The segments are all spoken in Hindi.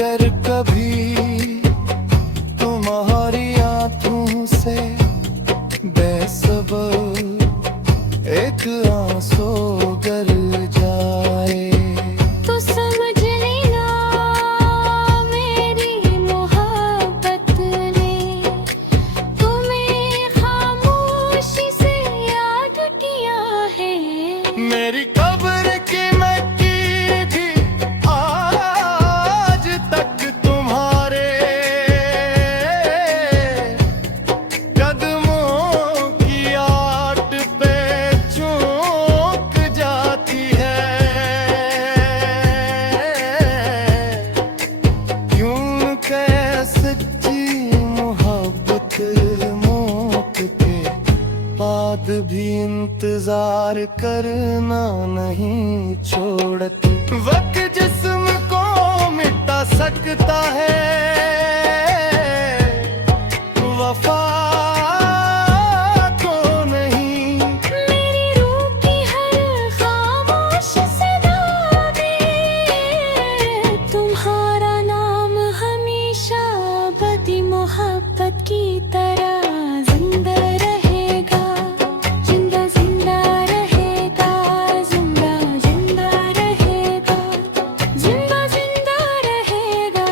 मगर कभी तुम्हारी आंखों से बेसब्र एक आंसू गर जाए तो समझ लेना मेरी मोहब्बत ने तुम्हें खामोशी से याद किया है। मेरी कब्र की मिट्टी भी आज तक तुम्हारे कदमों की आट पे चूक जाती है। क्यों कह सच्ची मोहब्बत मौत के बाद भी इंतजार करना नहीं छोड़ती। वक्त जिस्म को मिटा सकता है, वफा को नहीं। मेरी रूह की हर खामोश सदा में तुम्हारा नाम हमेशा अबदी मोहब्बत की तरह जिंदा रहेगा। जिंदा जिंदा रहेगा, जिंदा जिंदा रहेगा, जिंदा जिंदा रहेगा।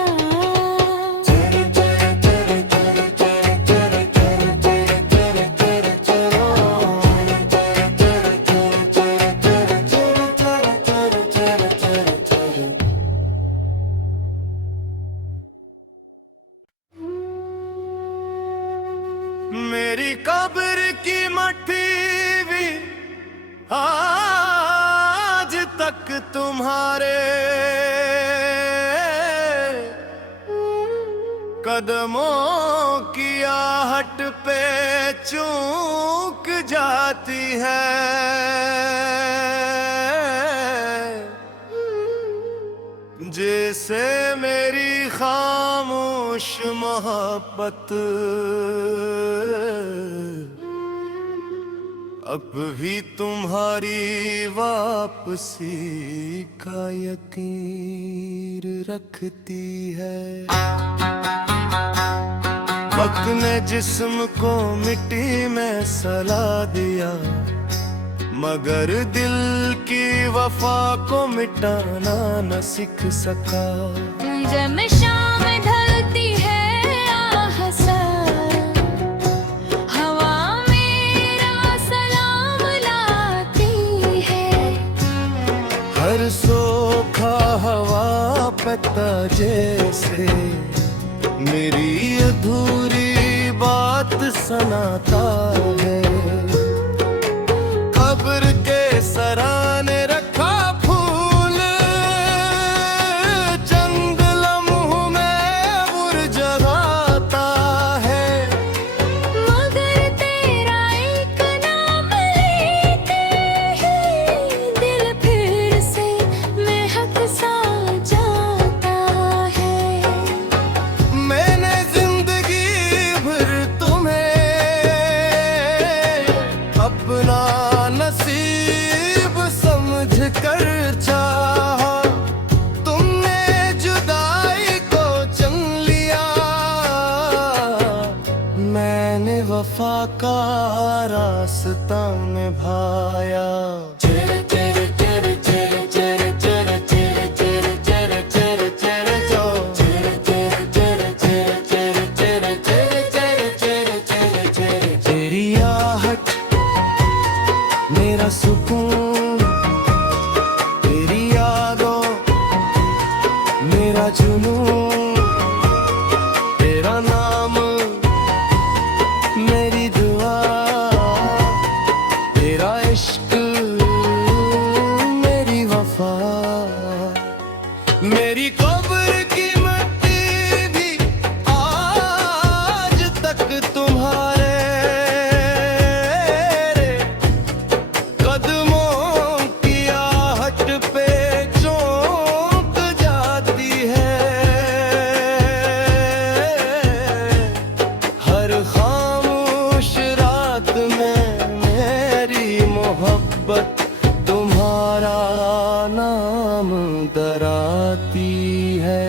मेरी कब्र की मट्टी भी आज तक तुम्हारे कदमों की आहट पे चूक जाती है। जैसे मेरी खामोश मोहब्बत अब भी तुम्हारी वापसी का यकीन रखती है। वक्त ने जिस्म को मिट्टी में सला दिया, मगर दिल की वफा को मिटाना न सीख सका। जब शाम ढलती है आहसा, हवा मेरा सलाम लाती है। हर सोखा हवा पता जैसे मेरी अधूरी बात सुनाता है। कब्र के सराने रखा फूल, चंद लम्हों में मुरझाता है। मगर तेरा एक नाम लेते ही दिल फिर से महक सा जाता है। मैंने जिंदगी भर तुम्हें अपना नसीब समझ कर चाहा, तुमने जुदाई को चुन लिया। मैंने वफा का रास्ता निभाया। तेरी आहट मेरा सुकून, तेरी यादों मेरा जुनून, तेरा नाम मेरी दुआ, तेरा इश्क मेरी वफा। मेरी कब्र की मिट्टी भी आज तक तुम्हारे कदमों की आहट पे चौंक जाती है। हर खामोश रात में मेरी मोहब्बत तुम्हारा नाम दराती है।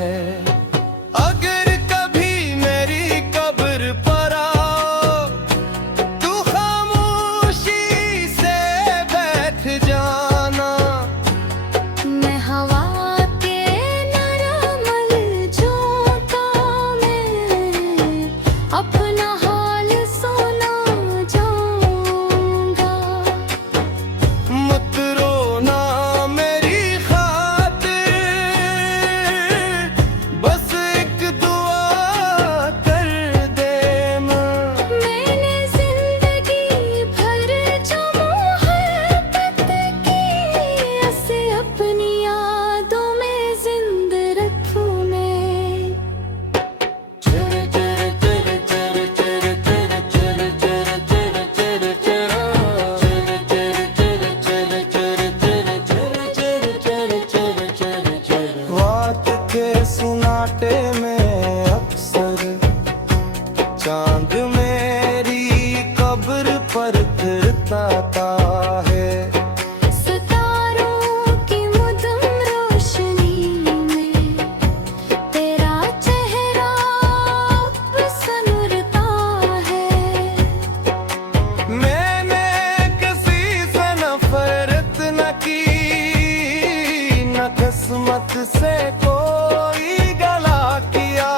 किस्मत से कोई गला किया,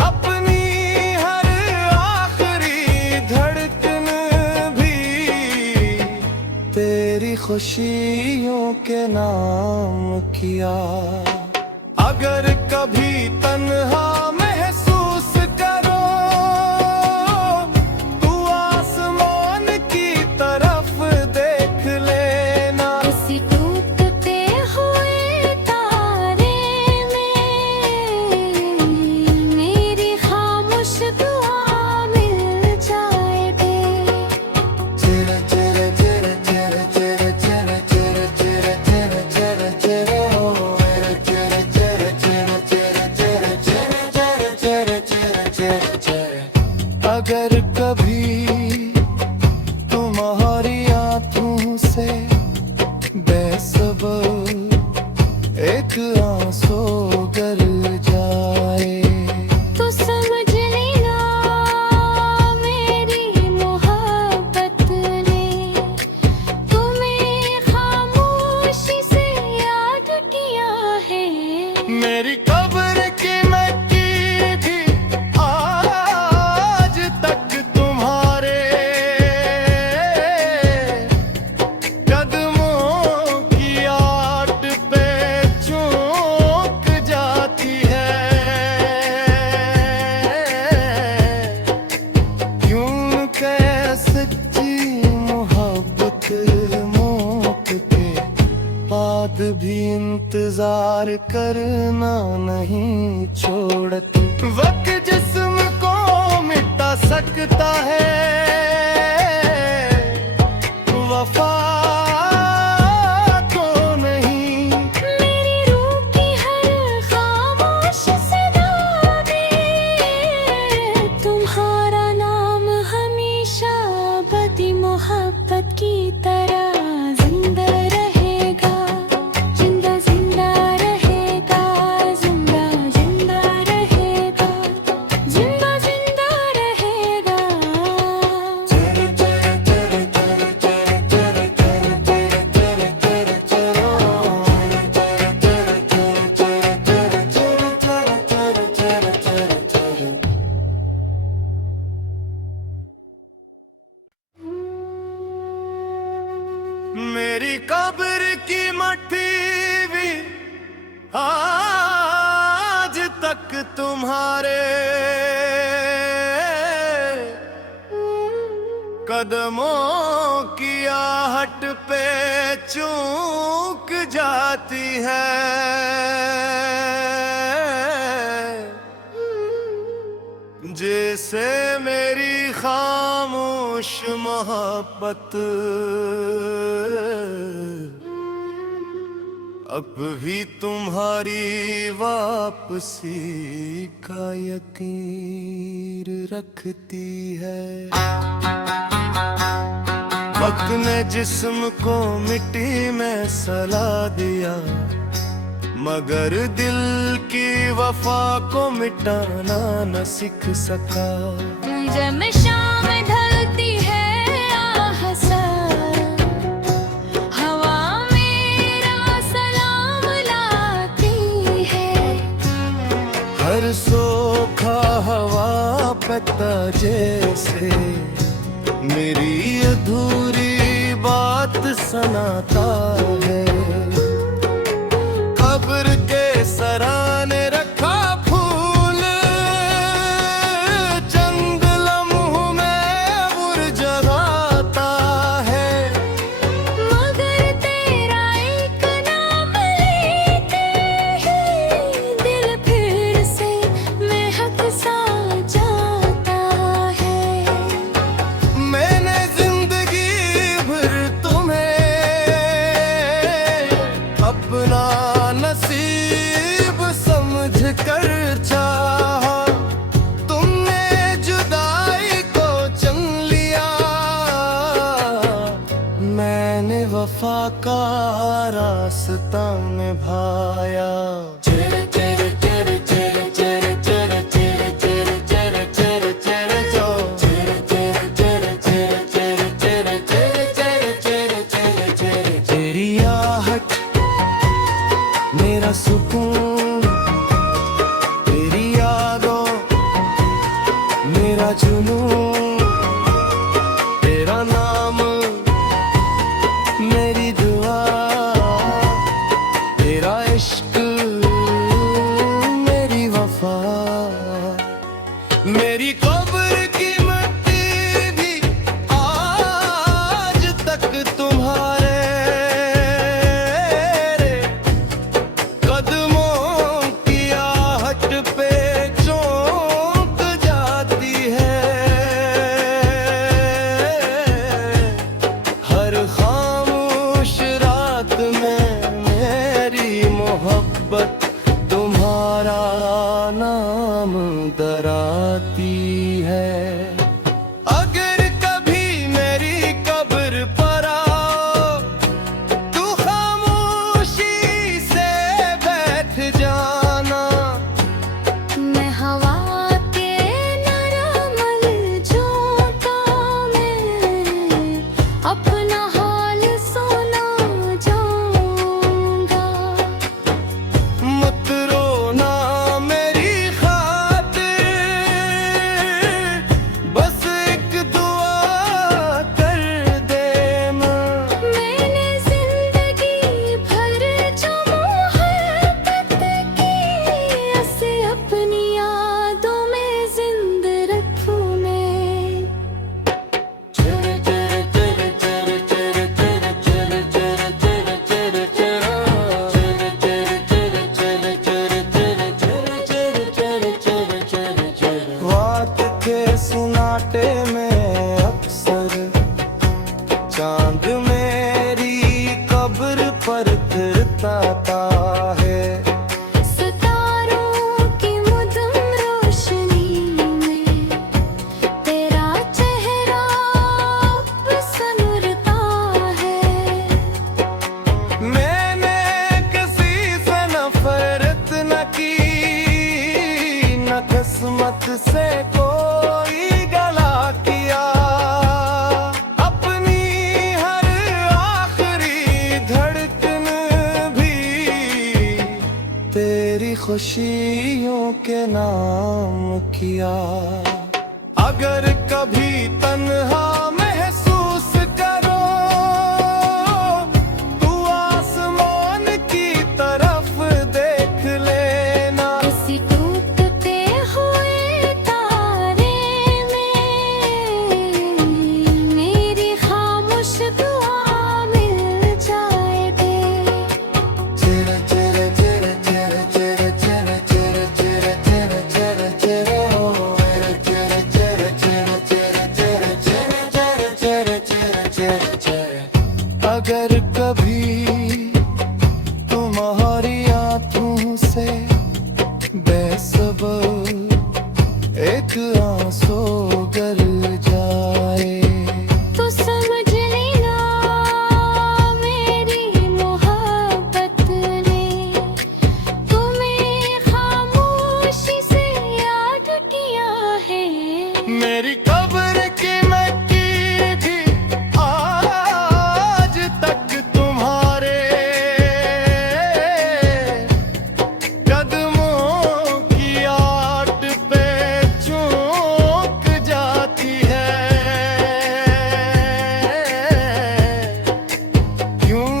अपनी हर आखिरी धड़कन भी तेरी खुशियों के नाम किया। अगर कभी तन्हा महसूस करो तू आसमान की तरफ देख लेना, किसी टूटते हुए तारे में मेरी खामोश दुआ मिल जाएगी। चेरे चेरे चेरे चेरे चेरे चेरे चेरे चेरे चेरे चेरे चेरे ओ मेरे चेरे चेरे चेरे चेरे चेरे चेरे चेरे चेरे चेरे चेरे। अगर कभी तुम्हारी आंखों से बेसब्र एक आंसू गर जाए तो समझ लेना मेरी मोहब्बत ने तुम्हें खामोशी से याद किया है। मेरी कब्र की मिट्टी भी आज तक तुम्हारे कदमों की आट पे चूक जाती है। क्यों कह सच्ची मोहब्बत मौत के बाद भी इंतजार करना नहीं छोड़ती। वक्त जिस्म को मिटा सकता है, वफा को नहीं। मेरी रूह की हर खामोश सदा में तुम्हारा नाम हमेशा बदी मोहब्बत की तरह जिंदा रहेगा, जिंदा जिंदा रहेगा, जिंदा जिंदा रहेगा, जिंदा जिंदा रहेगा। तेरे तेरे तेरे तेरे तेरे तेरे तेरे तेरे तेरे तेरे तेरे ओ तेरे तेरे तेरे तेरे तेरे तेरे तेरे तेरे तेरे तेरे। मेरी कब्र की मट्टी भी आज तक तुम्हारे कदमों की आहट पे चूक जाती है। जैसे मेरी खामोश मोहब्बत अब भी तुम्हारी वापसी का यकीन रखती है। वक्त ने जिस्म को मिट्टी में सला दिया, मगर दिल की वफा को मिटाना न सीख सका। जब शाम ढलती है आहसा, हवा मेरा सलाम लाती है। हर सोखा हवा पता जैसे मेरी अधूरी बात सुनाता है। कब्र के सराने रखा फूल, चंद लम्हों में मुरझाता है। मगर तेरा एक नाम लेते ही दिल फिर से महक सा जाता है। मैंने जिंदगी भर तुम्हें अपना नसीब समझ कर चाहा, तुमने जुदाई को चुन लिया। मैंने वफा का रास्ता निभाया। चेरे चेरे चेरे चेरे चेरे चेरे चेरे चेरे चेरे चेरे चेरे जो चेरे चेरे चेरे चेरे चेरे चेरे चेरे चेरे चेरे चेरे चेरे। तेरी आहट मेरा सुकून तेरी यादों, मेरा जुनून तेरा नाम, मेरी दुआ तेरा इश्क, मेरी वफा। मेरी कब्र की मिट्टी भी आज तक तुम्हारे कदमों की आहट पे चौंक जाती है। हर खामोश रात में मेरी मोहब्बत तुम्हारा नाम दराती है। अगर कभी मेरी कब्र पर आओ तू खामोशी से बैठ जाना। मैं हवा के नरम झोंकों में अपना हाल सुना जाऊंगा। मत रोना मेरी खातिर, बस एक दुआ कर देना। मैंने जिंदगी भर जो मोहब्बत की उसे अपनी यादों में जिंदा रखूं मैं। रात के सुनाटे में अक्सर चांद मेरी कब्र पर फिरता है। सितारों की मुदम रोशनी में तेरा चेहरा अब संवरता है। मैंने किसी से नफरत न की, न किस्मत से कोई गला किया। अपनी हर आखिरी धड़कन भी तेरी खुशियों के नाम किया। अगर कभी तन्हा महसूस करो तू आसमान की तरफ देख लेना। किसी टूटते हुए तारे में मेरी खामोश दुआ मिल जाए दे। चेरा चेरा चेरा चेरा चेरा चेरा चेरा चेरा चेरा चेरा चेरा ओ मेरा चेरा चेरा चेरा चेरा चेरा चेरा चेरा चेरा चेरा चेरा। अगर कभी तुम्हारी आंखों से बेसब्र एक आंसू गर जाए तो समझ लेना मेरी मोहब्बत ने तुम्हें खामोशी से याद किया है। मेरी कब्र की मिट्टी भी आज तक तुम्हारे कदमों की आट पे चौंक जाती है। क्यों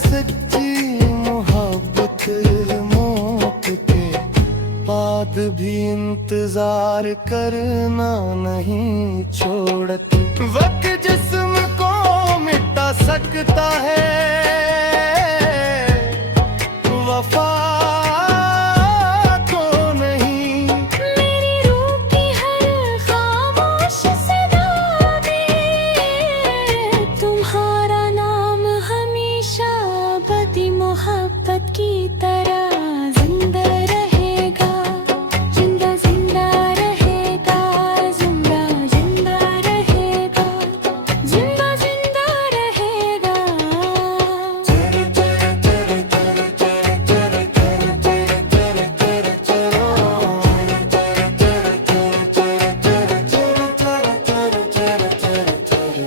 सच्ची मोहब्बत मौत के बाद भी इंतजार करना नहीं छोड़ती। वक्त जिस्म को मिटा सकता है, वफा को नहीं। मेरी रूह की हर खामोश सदा में तुम्हारा नाम हमेशा बदी मोहब्बत की तरह जिंदा रहेगा। जिंदा जिंदा रहेगा, जिंदा जिंदा रहेगा, जिंदा जिंदा रहेगा। चेरे चेरे चेरे चेरे चेरे चेरे चेरे चेरे चेरे चेरे चेरे ओ चेरे चेरे चेरे चेरे चेरे चेरे चेरे चेरे चेरे चेरे।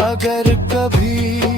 अगर कभी